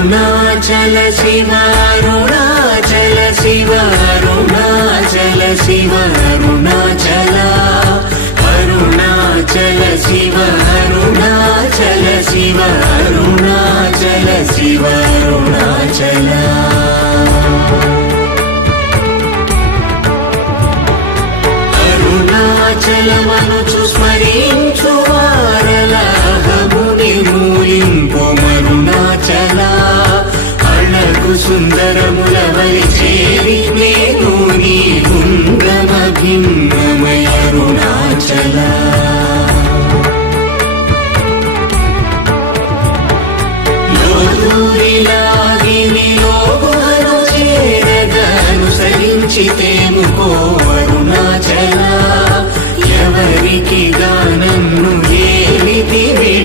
అరుణాచల శివ అరుణాచల శివ అరుణాచల శివ అరుణాచల అరుణాచల శివ అరుణాచల శివ అరుణాచల శివ అరుణాచల అరుణాచలమనుచు స్మరించు వారలహముని మూలింపు మరుణాచల అళగు సుందరముల వలి చేరి నేను నీ గుండ్రమ భిన్నమయ అరుణాచల అనుసరించితేముకో అరుణాచల ఎవరికి